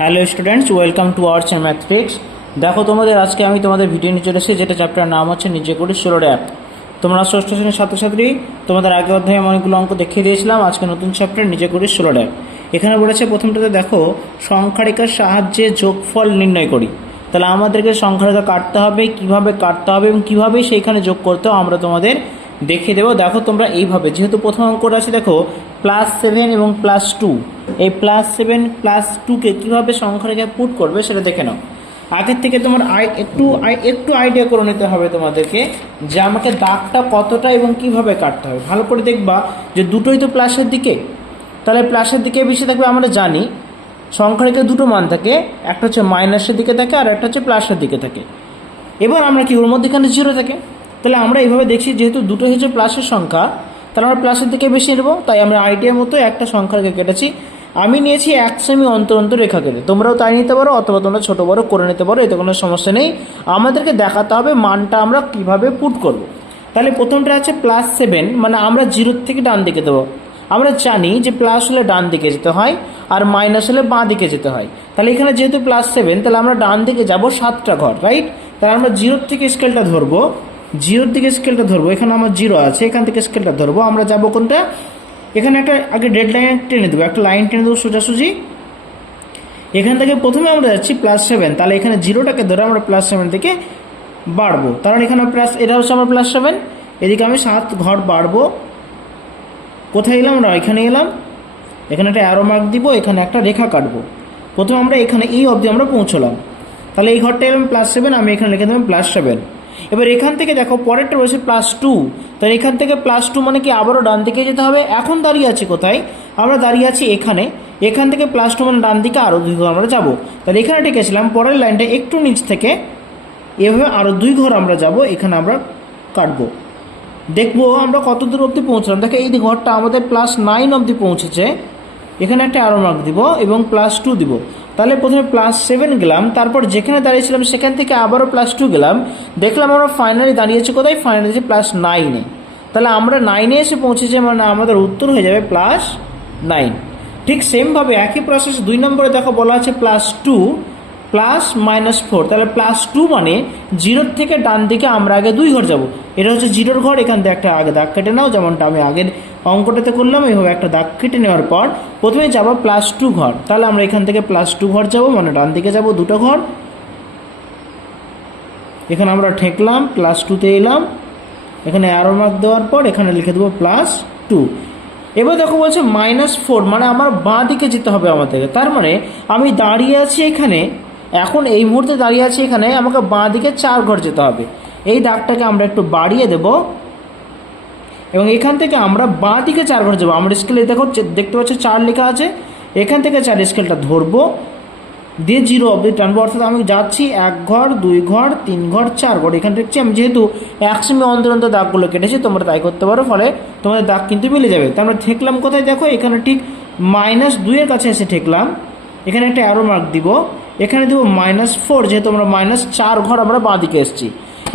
Hello students, welcome to our channel mathematics. দেখো তোমাদের আজকে আমি তোমাদের ভিডিও নিয়ে চলে এসেছি, যেটা চ্যাপ্টার নাম হচ্ছে নিজে করি 16 অ্যাপ। তোমরা ষষ্ঠ শ্রেণীর ছাত্রছাত্রী, তোমাদের আগে অধ্যায়ে আমি অনেকগুলো অঙ্ক দেখিয়ে দিয়েছিলাম। আজকে নতুন চ্যাপ্টার নিজে করি 16 অ্যাপ। এখানে বলেছে প্রথমটাতে দেখো সংখ্যারেখার সাহায্যে যোগফল নির্ণয় করি। তাহলে আমাদেরকে সংখ্যারেখা কাটতে হবে, কিভাবে কাটতে হবে এবং কীভাবে সেইখানে যোগ করতে হবে আমরা তোমাদের দেখিয়ে দেবো। দেখো তোমরা এইভাবে, যেহেতু প্রথম অঙ্কটা আছে দেখো +7 এবং +2, এই +7 +2কে কীভাবে সংখ্যারেখায় পুট করবে সেটা দেখে নাও। আগের থেকে তোমার একটু আইডিয়া করে নিতে হবে তোমাদেরকে, যে আমাকে দাগটা কতটা এবং কিভাবে কাটতে হবে। ভালো করে দেখবা যে দুটোই তো প্লাসের দিকে, তাহলে প্লাসের দিকে বেশি থাকবে। আমরা জানি সংখ্যারেখায় দুটো মান থাকে, একটা হচ্ছে মাইনাসের দিকে থাকে আর একটা হচ্ছে প্লাসের দিকে থাকে। এবার আমরা কি ওর মধ্যেখানে 0 থাকে, তাহলে আমরা এইভাবে দেখছি যেহেতু দুটো হচ্ছে প্লাসের সংখ্যা, তাহলে আমরা প্লাসের দিকে বেশি নেব। তাই আমরা আইডিয়ার মতো একটা সংখ্যাকে কেটেছি। আমি নিয়েছি 1 সেমি অন্তর অন্তর রেখা কেটে, তোমরাও তাই নিতে পারো অথবা তোমরা ছোটো বড়ো করে নিতে পারো, এতে কোনো সমস্যা নেই। আমাদেরকে দেখাতে হবে মানটা আমরা কিভাবে পুট করব। তাহলে প্রথমটা আছে +7, মানে আমরা 0 থেকে ডান দিকে দেবো। আমরা জানি যে প্লাস হলে ডান দিকে যেতে হয় আর মাইনাস হলে বাঁ দিকে যেতে হয়। তাহলে এখানে যেহেতু +7, তাহলে আমরা ডান দিকে যাব 7টা ঘর, রাইট। তাহলে আমরা 0 থেকে স্কেলটা ধরবো, 0 থেকে স্কেলটা ধরবো। এখানে আমার 0 আছে, এখান থেকে স্কেলটা ধরবো। আমরা যাব কোনটা, এখানে একটা আগে ডেড লাইন টেনে দেবো, একটা লাইন টেনে দেবো সোজাসুজি। এখান থেকে প্রথমে আমরা যাচ্ছি +7, তাহলে এখানে 0টাকে ধরে আমরা +7 থেকে বাড়বো। কারণ এখানে এটা হচ্ছে আমার +7, এদিকে আমি 7 ঘর বাড়বো। কোথায় এলাম আমরা, এখানে এলাম। এখানে একটা অ্যারো মার্ক দিব, এখানে একটা রেখা কাটবো। প্রথমে আমরা এখানে এই অবধি আমরা পৌঁছলাম, তাহলে এই ঘরটা এলাম +7, আমি এখানে লিখে দেবেন +7। এবার এখান থেকে দেখো পরেরটা রয়েছে +2, তাহলে এখান থেকে +2 মানে কি আবারও ডান দিকে যেতে হবে। এখন দাঁড়িয়ে আছি কোথায়, আমরা দাঁড়িয়ে আছি এখানে। এখান থেকে +2 মানে ডান দিকে আরও 2 ঘর আমরা যাবো। তাহলে এখানে ঠেকেছিলাম, পরের লাইনটা একটু নিচ থেকে এভাবে আরও 2 ঘর আমরা যাব, এখানে আমরা কাটবো। দেখবো আমরা কত দূর অবধি পৌঁছলাম। দেখো এই ঘরটা আমাদের +9 অবধি পৌঁছেছে, এখানে একটা অ্যারো মার্ক দিব এবং +2 দিব। তাহলে প্রথমে +7 গেলাম, তারপর যেখানে দাঁড়িয়েছিলাম সেখান থেকে আবারও +2 গেলাম। দেখলাম আমরা ফাইনালি দাঁড়িয়েছি কোথায়, ফাইনালি +9-এ। তাহলে আমরা 9-এ এসে পৌঁছেছি, মানে আমাদের উত্তর হয়ে যাবে +9। ঠিক সেমভাবে একই প্রসেস 2 নম্বরে দেখো বলা আছে +2 +-4, তাহলে +2 মানে 0 থেকে ডান দিকে আমরা আগে 2 ঘর যাব। এটা হচ্ছে 0-র ঘর, এখান থেকে একটা আগে দাগ কেটে নাও, যেমনটা আমি আগের অঙ্কটাতে করলাম। এইভাবে একটা দাগ কেটে নেওয়ার পর প্রথমে যাবো +2 ঘর, তাহলে আমরা এখান থেকে +2 ঘর যাব, মানে ডান দিকে যাব 2টা ঘর। এখানে আমরা ঠেকলাম, +2-তে এলাম, এখানে অ্যারো মার্ক দেওয়ার পর এখানে লিখে দেবো +2। এবার দেখো বলছে -4, মানে আমার বাঁ দিকে যেতে হবে আমাদেরকে। তার মানে আমি দাঁড়িয়ে আছি এখানে, এখন এই মুহূর্তে দাঁড়িয়ে আছি এখানে, আমাকে বাঁ দিকে 4 ঘর যেতে হবে। এই দাগটাকে আমরা একটু বাড়িয়ে দেব এবং এখান থেকে আমরা বাঁ দিকে 4 ঘর যাবো। আমার স্কেলে দেখো দেখতে পাচ্ছ 4 লেখা আছে, এখান থেকে 4 স্কেলটা ধরবো, দিয়ে 0 অবধি টানবো। অর্থাৎ আমি যাচ্ছি 1 ঘর, 2 ঘর, 3 ঘর, 4 ঘর। এখান থেকে আমি যেহেতু 1 সেমি অন্তর অন্তর দাগগুলো কেটেছি, তোমরা তাই করতে পারো, ফলে তোমাদের দাগ কিন্তু মিলে যাবে। তো আমরা ঠেকলাম কোথায়, দেখো এখানে ঠিক -2-এর কাছে এসে ঠেকলাম। এখানে একটা অ্যারো মার্ক দিব, এখানে দেবো -4, যেহেতু আমরা -4 ঘর আমরা বাঁ দিকে এসেছি।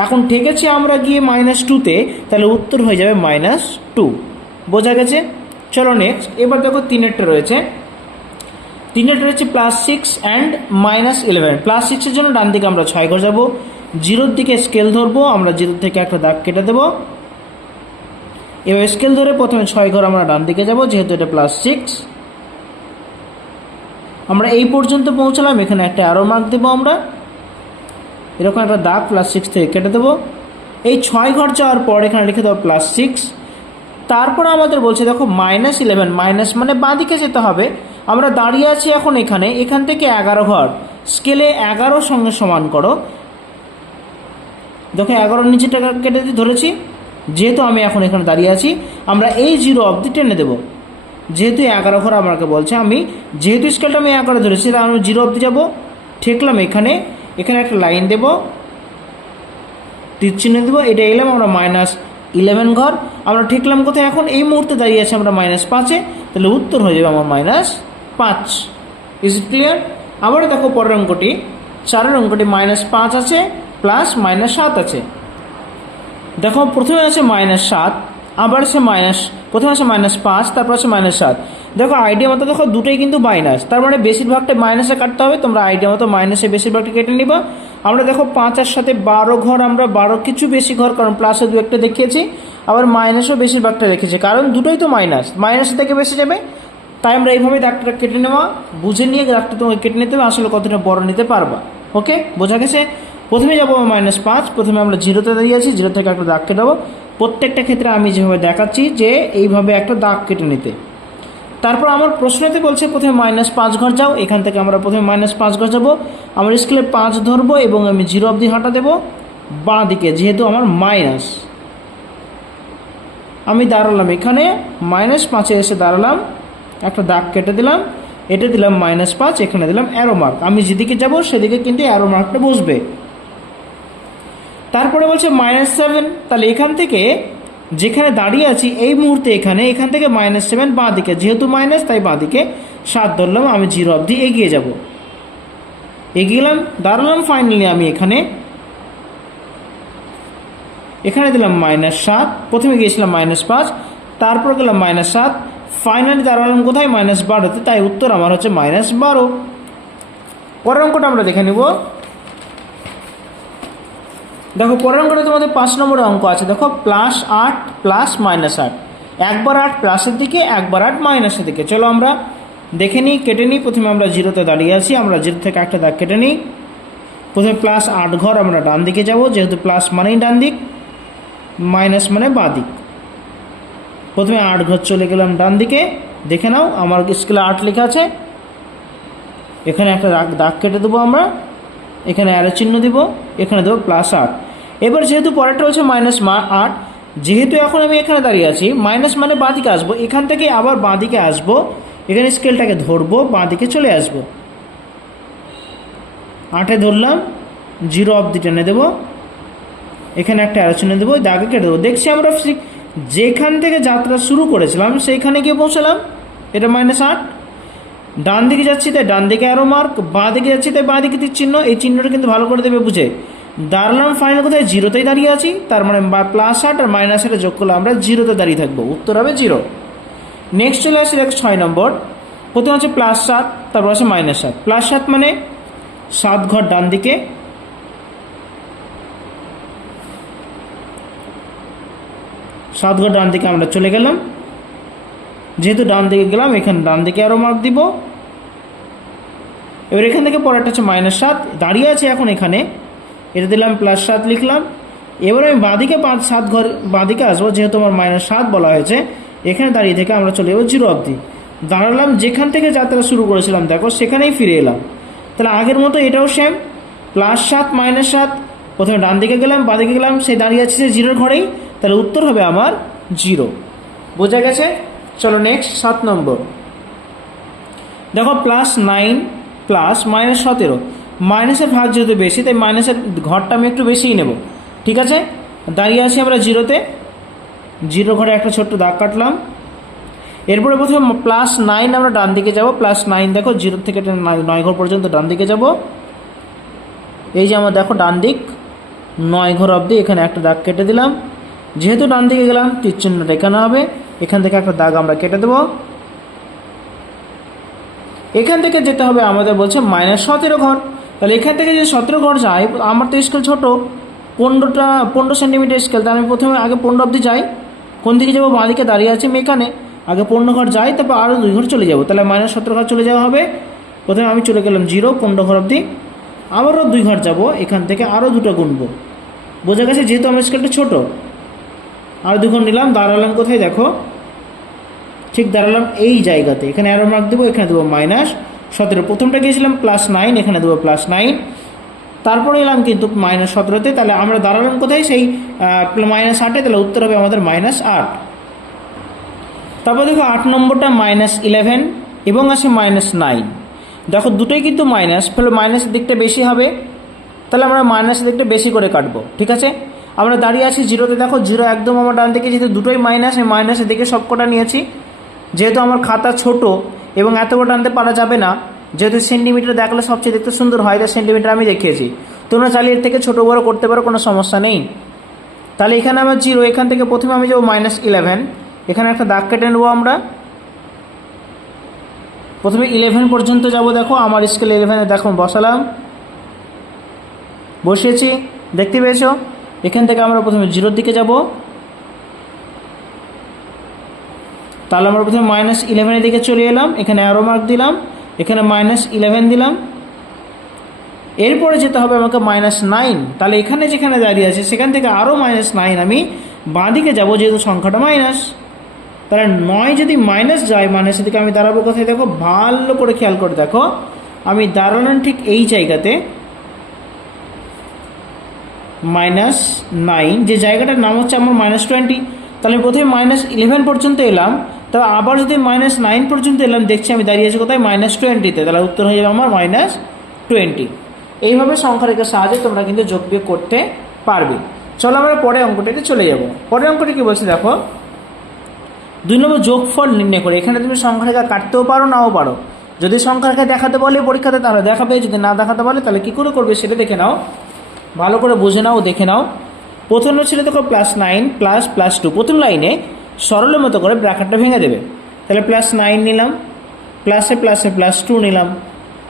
এখন ঠেকেছি আমরা গিয়ে -2-তে, তাহলে উত্তর হয়ে যাবে -2। বোঝা গেছে? চলো নেক্সট। এবার দেখো 3-এরটা রয়েছে, 3-এরটা রয়েছে +6 অ্যান্ড -11। +6-এর জন্য ডান দিকে আমরা 6 ঘর যাবো, 0-র দিকে স্কেল ধরবো, আমরা 0 থেকে একটা দাগ কেটে দেবো। এবার স্কেল ধরে প্রথমে 6 ঘর আমরা ডান দিকে যাব, যেহেতু এটা +6। আমরা এই পর্যন্ত পৌঁছলাম, এখানে একটা অ্যারো মার্ক দেবো, আমরা এরকম একটা দাগ +6 থেকে কেটে দেবো। এই 6 ঘর যাওয়ার পর এখানে লিখে দেবো +6। তারপর আমাদের বলছে দেখো -11, মাইনাস মানে বাঁ দিকে যেতে হবে। আমরা দাঁড়িয়ে আছি এখন এখানে, এখান থেকে 11 ঘর, স্কেলে 11 সঙ্গে সমান করো। দেখো 11 নিচেটা কেটে ধরেছি, যেহেতু আমি এখন এখানে দাঁড়িয়ে আছি, আমরা এই 0 অবধি টেনে দেবো। যেহেতু 11 ঘর আমাকে বলছে, আমি যেহেতু স্কেলটা আমি 11 ধরেছি, তাহলে আমি 0 অবধি যাবো। ঠেকলাম এখানে, এখানে একটা লাইন দেবো, তীর চিহ্ন দেবো, এটা এলাম আমরা -11 ঘর। আমরা ঠেকলাম কোথায়, এখন এই মুহূর্তে দাঁড়িয়ে আছে আমরা -5-এ, তাহলে উত্তর হয়ে যাবে আমার -5। Is it clear? আবার দেখো পরের অঙ্কটি, 4-এর অঙ্কটি -5 আছে +-7 আছে। দেখো প্রথমে আছে -7, আবার আছে প্রথমে আছে -5, তারপর আছে -7। দেখো আইডিয়া মতো দেখো দুটোই কিন্তু মাইনাস, তার মানে বেশিরভাগটা মাইনাসে কাটতে হবে, তোমরা আইডিয়া মতো মাইনাসে বেশিরভাগটা কেটে নিবা। আমরা দেখো 5 এর সাথে 12 ঘর, আমরা 12 কিছু বেশি ঘর, কারণ প্লাসে দু একটা দেখিয়েছি, আবার মাইনাসও বেশিরভাগটা রেখেছি, কারণ দুটোই তো মাইনাস, মাইনাস থেকে বেশি যাবে, তাই আমরা এইভাবে দাগটা কেটে নেওয়া, বুঝে নিয়ে দাগটা তোমাকে কেটে নিতে হবে, আসলে কতটা বড় নিতে পারবা। ওকে, বোঝা গেছে? প্রথমে যাবো -5, প্রথমে আমরা জিরোতে দাঁড়িয়েছি, জিরো থেকে একটা দাগ কেটে দেবো। প্রত্যেকটা ক্ষেত্রে আমি যেভাবে দেখাচ্ছি যে এইভাবে একটা দাগ কেটে নিতে। তারপর আমার প্রশ্নতে বলছে প্রথমে -5 ঘর যাও, এখান থেকে আমরা প্রথমে -5 ঘর যাবো, আমার স্কেলে 5 ধরবো এবং আমি 0 অবধি হাঁটা দেবো বাঁ দিকে, যেহেতু আমার মাইনাস। আমি দাঁড়ালাম এখানে -5-এ এসে দাঁড়ালাম, একটা দাগ কেটে দিলাম, এটা দিলাম -5, এখানে দিলাম অ্যারো মার্ক, আমি যেদিকে যাব সেদিকে কিন্তু অ্যারো মার্কটা বসবে। তারপরে বলছে -7, তাহলে এখান থেকে যেখানে দাঁড়িয়ে আছি এই মুহূর্তে এখান থেকে -7 বাঁ দিকে, যেহেতু মাইনাস তাই বাঁ দিকে 7 ধরলাম, আমি 0 অবধি এগিয়ে যাব, এগিয়ে গেলাম, দাঁড়ালাম, ফাইনালি আমি এখানে দিলাম -7, প্রথমে গিয়েছিলাম -5, তারপর গেলাম -7, ফাইনালি দাঁড়ালাম কোথায়? -12তে, তাই উত্তর আমার হচ্ছে -12। পরের অঙ্কটা আমরা দেখে নিব। দেখো পরের অঙ্কটা তোমাদের 5 নম্বরের অঙ্ক আছে, দেখো +8 প্লাস -8, একবার 8 প্লাসের দিকে, একবার 8 মাইনাসের দিকে। চলো আমরা দেখে নিই, কেটে নিই। প্রথমে আমরা 0তে দাঁড়িয়ে আছি, আমরা 0 থেকে একটা দাগ কেটে নিই। প্রথমে +8 ঘর আমরা ডান দিকে যাব, যেহেতু প্লাস মানেই ডান দিক, মাইনাস মানে বাঁ দিক। প্রথমে 8 ঘর চলে গেলাম ডান দিকে, দেখে নাও আমার স্কেলে 8 লেখা আছে, এখানে একটা দাগ কেটে দেবো আমরা, এখানে অ্যারো চিহ্ন দিব, এখানে দেবো +8। এবার যেহেতু পরেরটা হচ্ছে -8, যেহেতু এখন আমি এখানে দাঁড়িয়ে আছি, মাইনাস মানে বাঁ দিকে আসবো, এখান থেকে আবার বাঁ দিকে আসবো, এখানে স্কেলটাকে ধরবো, বাঁ দিকে চলে আসবো, 8-এ ধরলাম, 0 অবধি টেনে দেবো, এখানে একটা অ্যারো চিহ্ন দেবো, দাগে কেটে দেবো। দেখছি আমরা যেখান থেকে যাত্রা শুরু করেছিলাম সেইখানে গিয়ে পৌঁছালাম, এটা -8। ডান দিকে যাচ্ছি তাই ডান দিকে অ্যারো মার্ক, বাঁ দিকে যাচ্ছি তাই বাঁ দিকে তীর চিহ্ন, এই চিহ্নটা কিন্তু ভালো করে দেবে বুঝে। দাঁড়ালাম ফাইনাল কোথায়? 0তেই দাঁড়িয়ে আছি, তার মানে +8 আর -8 যোগ করলে আমরা 0তে দাঁড়িয়ে থাকবো, উত্তর হবে 0। নেক্সট চলে আসি দেখো 6 নম্বর। প্রথমে হচ্ছে +7, তারপর আছে -7। +7 মানে 7 ঘর ডান দিকে, 7 ঘর ডান দিকে আমরা চলে গেলাম, যেহেতু ডান দিকে গেলাম এখানে ডান দিকে আরও মার্ক দিব। এবার এখান থেকে পরেরটা হচ্ছে -7, দাঁড়িয়ে আছে এখন এখানে, এটা দিলাম +7 লিখলাম। এবার আমি বাঁদিকে 5-7 ঘর বাঁদিকে আসবো, যেহেতু আমার -7 বলা হয়েছে, এখানে দাঁড়িয়ে থেকে আমরা চলে যাবো 0 অবধি, দাঁড়ালাম যেখান থেকে যাত্রা শুরু করেছিলাম দেখো সেখানেই ফিরে এলাম। তাহলে আগের মতো এটাও সেম, +7 -7, প্রথমে ডান দিকে গেলাম, বাঁদিকে গেলাম, সেই দাঁড়িয়ে আছে 0-র ঘরেই, তাহলে উত্তর হবে আমার 0। বোঝা গেছে? চলো নেক্সট 7 নম্বর। দেখো +9 প্লাস -17, মাইনাসের ভাগ যেহেতু বেশি তাই মাইনাসের ঘরটা আমি একটু বেশিই নেব, ঠিক আছে? দাঁড়িয়ে আছি আমরা 0তে, 0 ঘরে একটা ছোট্ট দাগ কাটলাম। এরপরে প্রথমে +9 আমরা ডান দিকে যাব, +9 দেখো 0 থেকে 9 ঘর পর্যন্ত ডান দিকে যাব, এই যে আমার দেখো ডান দিক 9 ঘর অবধি, এখানে একটা দাগ কেটে দিলাম, যেহেতু ডান দিকে গেলাম তীর চিহ্নটা এখানে হবে, এখান থেকে একটা দাগ আমরা কেটে দেবো। এখান থেকে যেতে হবে আমাদের বলছে -17 ঘর, তাহলে এখান থেকে যদি 17 ঘর যাই, আমার তো স্কেল ছোটো, 15 সেন্টিমিটার স্কেল, তাহলে আমি প্রথমে আগে 15 অবধি যাই, কোন দিকে যাবো? বাঁ দিকে দাঁড়িয়ে আছে আমি এখানে, আগে 15 ঘর যাই, তারপর আরও 2 ঘর চলে যাবো, তাহলে -17 ঘর চলে যাওয়া হবে। প্রথমে আমি চলে গেলাম 0, 15 ঘর অবধি, আবারও 2 ঘর যাব, এখান থেকে আরও 2টা গুনবো। বোঝা গেছে? যেহেতু আমার স্কেলটা ছোটো, আর 2 ঘর নিলাম, দাঁড়ালাম কোথায় দেখো, ঠিক দাঁড়ালাম এই জায়গাতে, এখানে অ্যারো মার্ক দেবো, এখানে দেবো -17। প্রথমটা গিয়েছিলাম +9, এখানে দেবো +9, তারপরে এলাম কিন্তু -17তে, তাহলে আমরা দাঁড়ালাম কোথায়? সেই -8-এ, তাহলে উত্তর হবে আমাদের -8। তারপর দেখো 8 নম্বরটা -11 এবং আছে -9, দেখো দুটোই কিন্তু মাইনাস, ফলে মাইনাসের দিকটা বেশি হবে, তাহলে আমরা মাইনাসের দিকটা বেশি করে কাটবো, ঠিক আছে? আমরা দাঁড়িয়ে আছি 0তে, দেখো 0 একদম আমার ডান দিকে, যেহেতু দুটোই মাইনাস, আমি মাইনাসের দিকে সবকটা নিয়েছি, যেহেতু আমার খাতা ছোট এবং এত বড় টানতে পারা যাবে না, যেহেতু সেন্টিমিটার দেখলে সবচেয়ে দেখতে সুন্দর হয়, তাই সেন্টিমিটার আমি দেখিয়েছি, তোমরা চাইলে এর থেকে ছোটো বড়ো করতে পারো, কোনো সমস্যা নেই। তাহলে এখানে আমার 0, এখান থেকে প্রথমে আমি যাবো -11, এখানে একটা দাগ কেটে নেবো আমরা, প্রথমে 11 পর্যন্ত যাব। দেখো আমার স্কেল 11-এ দেখো বসালাম, বসিয়েছি, দেখতে পেয়েছো। এখান থেকে আমরা প্রথমে 0-র দিকে যাব, তাহলে আমরা প্রথমে -11-এর দিকে চলে এলাম, এখানে অ্যারো মার্ক দিলাম, এখানে -11 দিলাম। এরপরে যেতে হবে আমাকে -9, তাহলে এখানে যেখানে দাঁড়িয়ে আছে সেখান থেকে আরও -9 আমি বাঁ দিকে যাবো, যেহেতু সংখ্যাটা মাইনাস। তাহলে 9 যদি মাইনাস যায় মাইনাসের দিকে আমি দাঁড়াবো কোথায়? দেখো ভালো করে খেয়াল করে দেখো, আমি দাঁড়ালাম ঠিক এই জায়গাতে, -9, যে জায়গাটার নাম হচ্ছে আমার -20। তাহলে প্রথমে -11 পর্যন্ত এলাম, তাহলে আবার যদি -9 পর্যন্ত এলাম, দেখছি আমি দাঁড়িয়ে আছি কোথায়? -20-তে। তাহলে উত্তর হয়ে যাবে আমার -20। এইভাবে সংখ্যারেখার সাহায্যে তোমরা কিন্তু যোগ বিয়োগ করতে পারবে। চলো আমরা পরের অঙ্কটিতে চলে যাব। পরের অঙ্কটি কি বলছে দেখো, 2 নম্বর যোগফল নির্ণয় করে। এখানে তুমি সংখ্যারেখা কাটতেও পারো, নাও পারো। যদি সংখ্যারেখা দেখাতে বলে পরীক্ষাতে তাহলে দেখাবে, যদি না দেখাতে বলে তাহলে কী করে করবে সেটা দেখে নাও, ভালো করে বুঝে নাও, দেখে নাও। প্রথম ছিল দেখো +9 ++2, প্রথম লাইনে সরলের মতো করে ব্র্যাকেটটা ভেঙে দেবে। তাহলে +9 নিলাম, প্লাসে প্লাসে +2 নিলাম,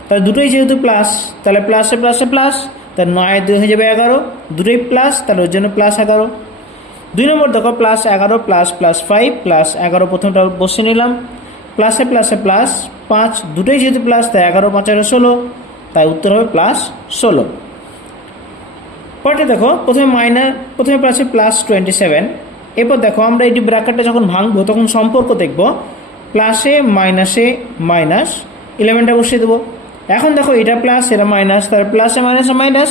তাহলে দুটোই যেহেতু প্লাস, তাহলে প্লাসে প্লাসে প্লাস, তাহলে 9 2 হয়ে যাবে 11, দুটোই প্লাস, তাহলে ওর জন্য +11। 2 নম্বর দেখো +11 ++5 +11, প্রথমটা বসে নিলাম, প্লাসে প্লাসে +5, দুটোই যেহেতু প্লাস তাই 11 5 16, তাই উত্তর হবে +16। পরে দেখো প্রথমে প্লাসে +27। এরপর দেখো আমরা এটি ব্র্যাকেটটা যখন ভাঙবো তখন সম্পর্ক দেখব, প্লাসে মাইনাসে মাইনাস, 11টা বসিয়ে দেবো। এখন দেখো এটা প্লাস এটা মাইনাস, তার প্লাসে মাইনাসে মাইনাস,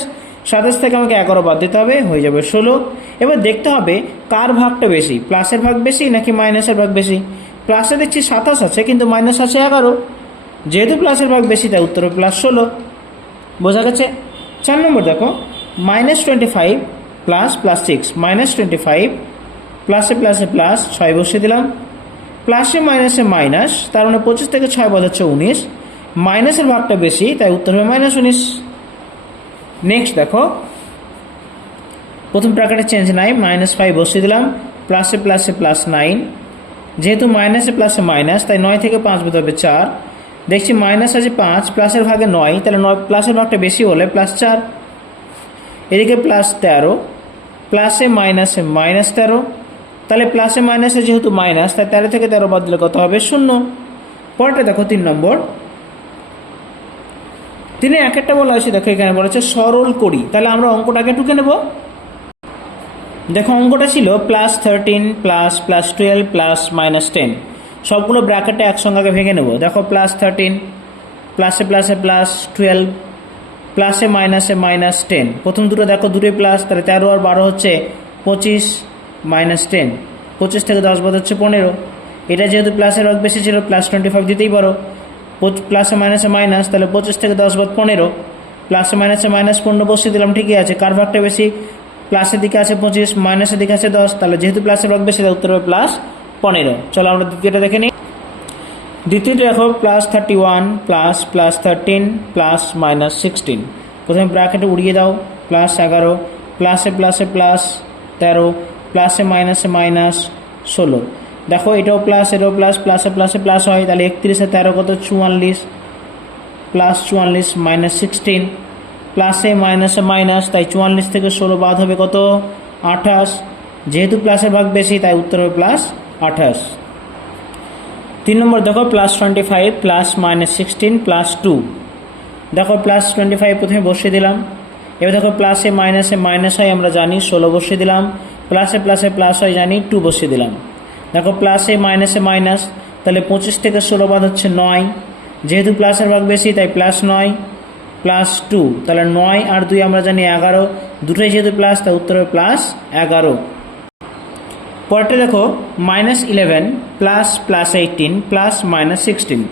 27 থেকে আমাকে 11 বাদ দিতে হবে, হয়ে যাবে 16। এবার দেখতে হবে কার ভাগটা বেশি, প্লাসের ভাগ বেশি নাকি মাইনাসের ভাগ বেশি। প্লাসে দেখছি 27 আছে কিন্তু মাইনাস আছে 11, যেহেতু প্লাসের ভাগ বেশি তাই উত্তর +16। বোঝা গেছে। 4 নম্বর দেখো -25 ++6, -25 প্লাসে প্লাসে প্লাস, 6 বসিয়ে দিলাম, প্লাসে মাইনাসে মাইনাস, তার মানে 25 থেকে 6 বাদ হচ্ছে 19, মাইনাসের ভাগটা বেশি তাই উত্তর হবে -19। নেক্সট দেখো প্রথম ব্র্যাকেটে চেঞ্জ নাই, -5 বসিয়ে দিলাম, প্লাসে প্লাসে +9, যেহেতু মাইনাসে প্লাসে মাইনাস তাই 9 থেকে 5 বাদ হবে 4, দেখছি মাইনাস আছে 5, প্লাসের ভাগে 9, তাহলে 9 প্লাসের ভাগটা বেশি হলে +4। এদিকে +13, প্লাসে মাইনাসে -13, তাহলে প্লাসে মাইনাসে যেহেতু মাইনাস তাই 13 থেকে 13 বাদ দিলে কত হবে? 0। পরেরটা দেখো 3 নম্বর, 3 এক একটা বলা হয়েছে, দেখো এখানে বলা হচ্ছে সরল করি। তাহলে আমরা অঙ্কটাকে টুকে নেব। দেখো অঙ্কটা ছিল +13 ++12 +-10, সবগুলো ব্র্যাকেটে একসঙ্গে আগে ভেঙে নেব। দেখো +13 প্লাসে প্লাসে +12 প্লাসে মাইনাসে -10, প্রথম দুটো দেখো দুটোই প্লাস, তাহলে 13 আর 12 হচ্ছে 25, -10, 25 থেকে 10 বাদ হচ্ছে 15। এটা যেহেতু প্লাসের ভাগ বেশি ছিল +25 দিতেই পারো, প্লাসে মাইনাসে মাইনাস, তাহলে 25 থেকে 10 বাদ 15, প্লাসে মাইনাসে -15 বসিয়ে দিলাম, ঠিকই আছে। কার ভাগটা বেশি? প্লাসের দিকে আছে 25, মাইনাসের দিকে আছে 10, তাহলে যেহেতু প্লাসের ভাগ বেশি তাই উত্তর হবে +15। চলো আমরা দ্বিতীয়টা দেখে নিই। দ্বিতীয়টা দেখো +31 ++13 +-16, প্রথমে ব্র্যাকেটে উড়িয়ে দাও, +11 প্লাসে প্লাসে +13 প্লাসে মাইনাসে -16, দেখো এটাও প্লাস এটাও প্লাস, প্লাসে প্লাসে প্লাস হয়, তাহলে 31 আর 13 কত? 44, +44 -16, প্লাসে মাইনাসে মাইনাস, তাই 44 থেকে 16 বাদ হবে কত? 28, যেহেতু প্লাসের ভাগ বেশি তাই উত্তর হবে +28। 3 নম্বর দেখো +25 +-16 +2, দেখো +25 প্রথমে বসিয়ে দিলাম, এবার দেখো প্লাসে মাইনাসে মাইনাস হয় আমরা জানি, 16 বসিয়ে দিলাম, প্লাসে প্লাসে প্লাস হয় জানি, 2 বসিয়ে দিলাম। দেখো প্লাসে মাইনাসে মাইনাস, তাহলে 25 থেকে 16 বাদ হচ্ছে 9, যেহেতু প্লাসের ভাগ বেশি তাই +9 +2, তাহলে 9 আর 2 আমরা জানি 11, দুটোই যেহেতু প্লাস তাই উত্তর হবে +11। পরেরটা দেখো -11 ++18 +-16,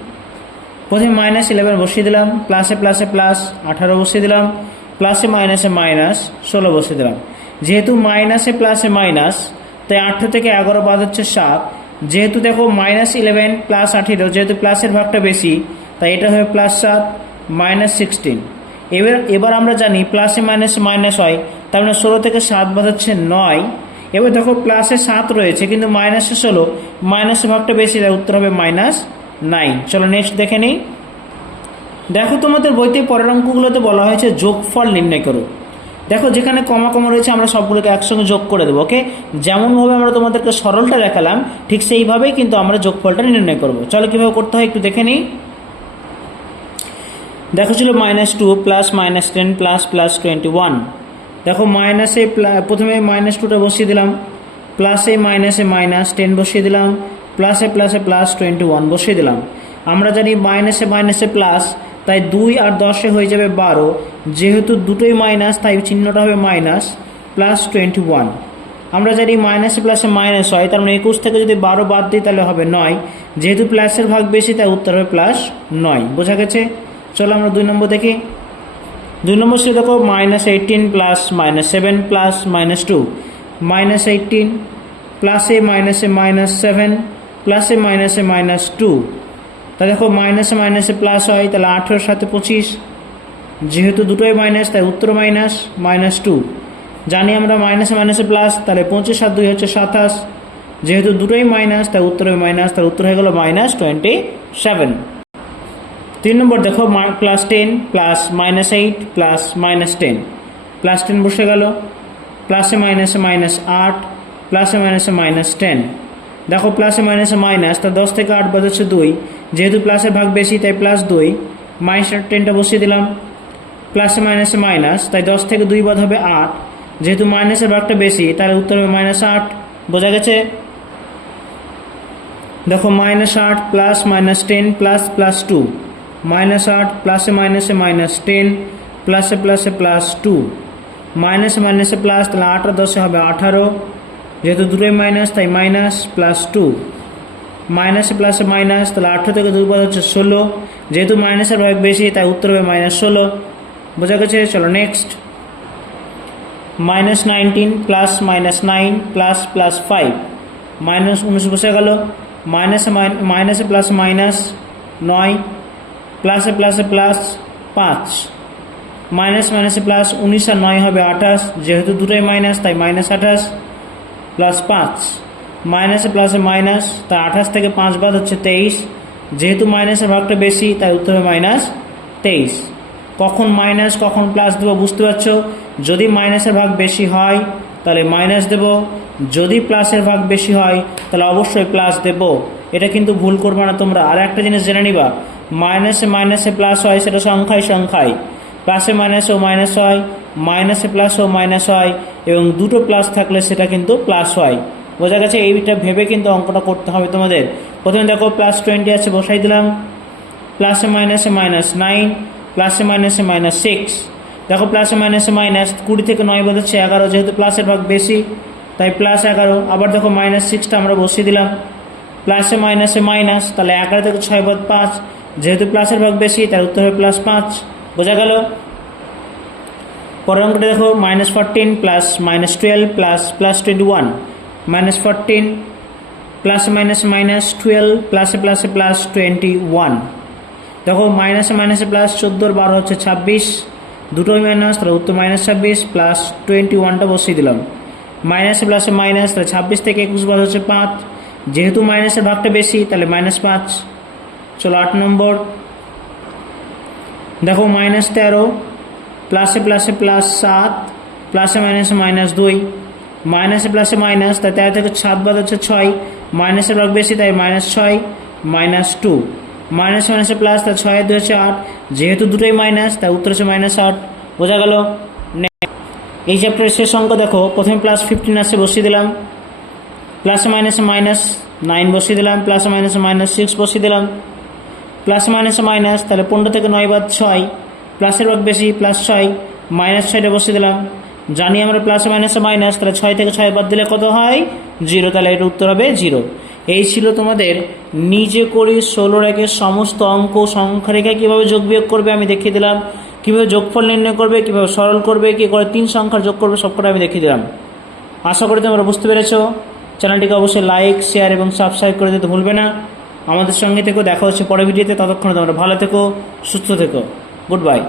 প্রথমে -11 বসিয়ে দিলাম, প্লাসে প্লাসে প্লাস 18 বসিয়ে দিলাম, প্লাসে মাইনাসে মাইনাস 16 বসিয়ে দিলাম, যেহেতু মাইনাসে প্লাসে মাইনাস তাই 18 থেকে 11 বাদ হচ্ছে 7, যেহেতু দেখো -11 +18, যেহেতু প্লাসের ভাগটা বেশি তাই এটা হবে +7 -16। এবার আমরা জানি প্লাসে মাইনাসে মাইনাস হয়, তার মানে 16 থেকে 7 বাদ হচ্ছে 9। এবার দেখো প্লাসে 7 রয়েছে কিন্তু মাইনাসে 16, মাইনাসের ভাগটা বেশি তাই উত্তর হবে 9। চলো নেক্সট দেখে নিই। দেখো তোমাদের বইতে পরের অঙ্কগুলোতে বলা হয়েছে যোগফল নির্ণয় করো। দেখো যেখানে কমা কমা রয়েছে আমরা সবগুলোকে একসঙ্গে যোগ করে দেবো। ওকে, যেমনভাবে আমরা তোমাদেরকে সরলটা দেখালাম ঠিক সেইভাবেই কিন্তু আমরা যোগফলটা নির্ণয় করব। চলো কীভাবে করতে হয় একটু দেখে নিই। দেখো ছিল -2 প্লাস -10 প্লাস প্লাস 21। দেখো মাইনাসে প্রথমে -2টা বসিয়ে দিলাম, প্লাসে মাইনাসে -10 বসিয়ে দিলাম, প্লাসে প্লাসে প্লাস 21 বসিয়ে দিলাম। আমরা জানি মাইনাসে মাইনাসে প্লাস, তাই 2 আর 10 হয়ে যাবে 12। যেহেতু দুটোই মাইনাস তাই চিহ্নটা হবে মাইনাস প্লাস 21। আমরা জানি মাইনাসে প্লাসে মাইনাস হয়, তার মানে 21 থেকে যদি 12 বাদ দিই তাহলে হবে 9। যেহেতু প্লাসের ভাগ বেশি তাই উত্তর হবে +9। বোঝা গেছে? চলো আমরা 2 নম্বর দেখি। 2 নম্বর সে দেখো -18 প্লাস -7 প্লাস -2, -18 প্লাসে মাইনাসে -7 প্লাসে মাইনাসে -2। তা দেখো মাইনাসে মাইনাসে প্লাস হয়, তাহলে 18 সাথে 25। যেহেতু দুটোই মাইনাস তাই উত্তর -2। জানি আমরা মাইনাসে মাইনাসে প্লাস, তাহলে 25 আর 2 হচ্ছে 27। যেহেতু দুটোই মাইনাস তাই উত্তর হবে মাইনাস, তার উত্তর হয়ে গেল -27। 3 নম্বর দেখো +10 প্লাস -8 প্লাস -10, +10 বসে গেল, প্লাসে মাইনাসে -8 প্লাসে মাইনাসে -10। দেখো প্লাসে মাইনাসে মাইনাস, তা 10 থেকে 8 বাদ হচ্ছে 2। যেহেতু প্লাসের ভাগ বেশি তাই +2, -10টা বসিয়ে দিলাম, প্লাসে মাইনাসে মাইনাস তাই 10 থেকে 2 বাদ হবে 8। যেহেতু মাইনাসের ভাগটা বেশি তাহলে উত্তর হবে -8। বোঝা গেছে? দেখো -8 প্লাস -10 প্লাস +2, -8 প্লাসে মাইনাসে -10 প্লাসে প্লাসে +2, মাইনাসে মাইনাসে প্লাস, তাহলে 8 আর 10 হবে 18। যেহেতু দুটোই মাইনাস তাই -+2, মাইনাসে প্লাসে মাইনাস, তাহলে 18 থেকে 2 বাদ হচ্ছে 16। যেহেতু মাইনাসের ভাগ বেশি তাই উত্তর হবে -16। বোঝা গেছে? চলো নেক্সট। -19 প্লাস -9 প্লাস +5, -19 বসে গেল, মাইনাসে প্লাস মাইনাস 9 প্লাসে প্লাসে প্লাস 5, মাইনাস মাইনাসে প্লাস 19 আর 9 হবে 28। যেহেতু দুটোই মাইনাস তাই -28 প্লাস 5, মাইনাসে প্লাসে মাইনাস, তাই 28 থেকে 5 বাদ হচ্ছে 23। যেহেতু মাইনাসের ভাগটা বেশি তাই উত্তর হবে -23। কখন মাইনাস কখন প্লাস দেবো বুঝতে পারছো? যদি মাইনাসের ভাগ বেশি হয় তাহলে মাইনাস দেব, যদি প্লাসের ভাগ বেশি হয় তাহলে অবশ্যই প্লাস দেব। এটা কিন্তু ভুল করবে না তোমরা। আর একটা জিনিস জেনে নিবা, মাইনাসে মাইনাসে প্লাস হয় সেটা সংখ্যায় সংখ্যায়, প্লাসে মাইনাসেও মাইনাস হয়, মাইনাসে প্লাসও মাইনাস হয়, এবং দুটো প্লাস থাকলে সেটা কিন্তু প্লাস হয়। বোঝা গেছে? এইটা ভেবে কিন্তু অঙ্কটা করতে হবে তোমাদের। প্রথমে দেখো +20 আছে, বসাই দিলাম, প্লাসে মাইনাসে -9 প্লাসে মাইনাসে -6। দেখো প্লাসে মাইনাসে মাইনাস, 20 থেকে 9 বাদ হচ্ছে 11। যেহেতু প্লাসের ভাগ বেশি তাই +11। আবার দেখো -6টা আমরা বসিয়ে দিলাম, প্লাসে মাইনাসে মাইনাস, তাহলে 11 থেকে 6 বাদ 5। যেহেতু প্লাসের ভাগ বেশি তার উত্তর হবে +5। বোঝা গেল? পরের অঙ্কটা দেখো -14 প্লাস -12 প্লাস +21, -14 প্লাসে মাইনাসে -12 প্লাসে প্লাসে +21। দেখো মাইনাসে মাইনাসে প্লাস 14 আর 12 হচ্ছে 26, দুটোই মাইনাস, তাহলে উত্তর -26 প্লাস 21টা বসিয়ে দিলাম, মাইনাসে প্লাসে মাইনাস, তাহলে 26 থেকে 21 বাদ হচ্ছে 5। যেহেতু মাইনাসের ভাগটা বেশি তাহলে -5। চলো 8 নম্বর দেখো -13 প্লাসে প্লাসে +7 প্লাসে মাইনাসে -2, মাইনাসে প্লাসে মাইনাস, তাই 13 থেকে 7 বাদ হচ্ছে 6। মাইনাসের ভাগ বেশি তাই -6 -2, মাইনাস মাইনাসে প্লাস, তাই 6 আর 2 হচ্ছে 8। যেহেতু দুটোই মাইনাস তাই উত্তর হচ্ছে -8। বোঝা গেল? এই চ্যাপ্টারের শেষ অঙ্ক দেখো, প্রথমে +15 আসছে, বসিয়ে দিলাম, প্লাসে মাইনাসে -9 বসিয়ে দিলাম, প্লাসে মাইনাসে -6 বসিয়ে দিলাম, প্লাসে মাইনাসে মাইনাস, তাহলে 15 থেকে 9 বাদ 6, প্লাসের ভাগ বেশি +6, -6টা বসিয়ে দিলাম। জানি আমরা প্লাসে মাইনাসে মাইনাস, তাহলে 6 থেকে 6 বাদ দিলে কত হয়? 0, তাহলে এর উত্তর হবে 0। এই ছিল তোমাদের নিজে করি 16 একের সমস্ত অঙ্ক। সংখ্যা রেখা কীভাবে যোগ বিয়োগ করবে আমি দেখিয়ে দিলাম, কীভাবে যোগফল নির্ণয় করবে, কীভাবে সরল করবে, কী করে 3 সংখ্যার যোগ করবে, সবকটা আমি দেখিয়ে দিলাম। আশা করি তোমরা বুঝতে পেরেছো। চ্যানেলটিকে অবশ্যই লাইক, শেয়ার এবং সাবস্ক্রাইব করে দিতে ভুলবে না। আমাদের সঙ্গে থেকো, দেখা হচ্ছে পরের ভিডিওতে। ততক্ষণে তোমরা ভালো থেকো, সুস্থ থেকো। Good bye.